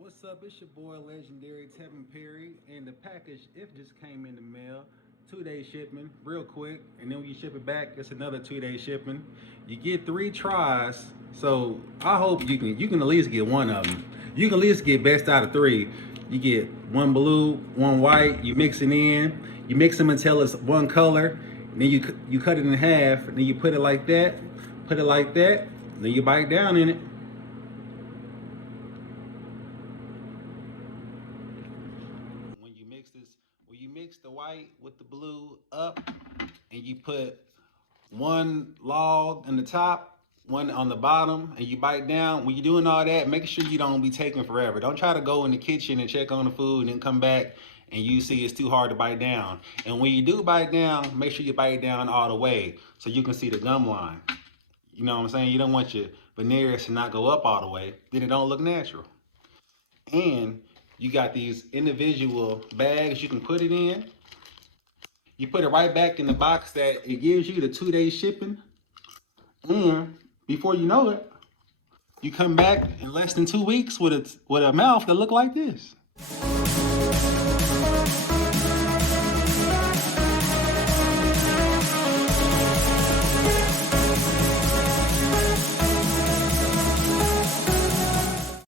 What's up? It's your boy Legendary Tevin Perry, and the package if just came in the mail. 2 day shipping, real quick, and then when you ship it back, it's another 2 day shipping. You get 3 tries, so I hope you can at least get one of them. You can at least get best out of three. You get one blue, one white. You mix it in. You mix them until it's one color. Then you cut it in half. Then you put it like that. Put it like that. Then you bite down in it. When you mix the white with the blue up, and you put one log on the top, one on the bottom, and you bite down. When you're doing all that, make sure you don't be taking forever. Don't try to go in the kitchen and check on the food and then come back and you see it's too hard to bite down. And when you do bite down, make sure you bite down all the way so you can see the gum line. You know what I'm saying? You don't want your veneers to not go up all the way. Then it don't look natural. And you got these individual bags you can put it in. You put it right back in the box that it gives you the 2 day shipping. And before you know it, you come back in less than 2 weeks with a mouth that look like this.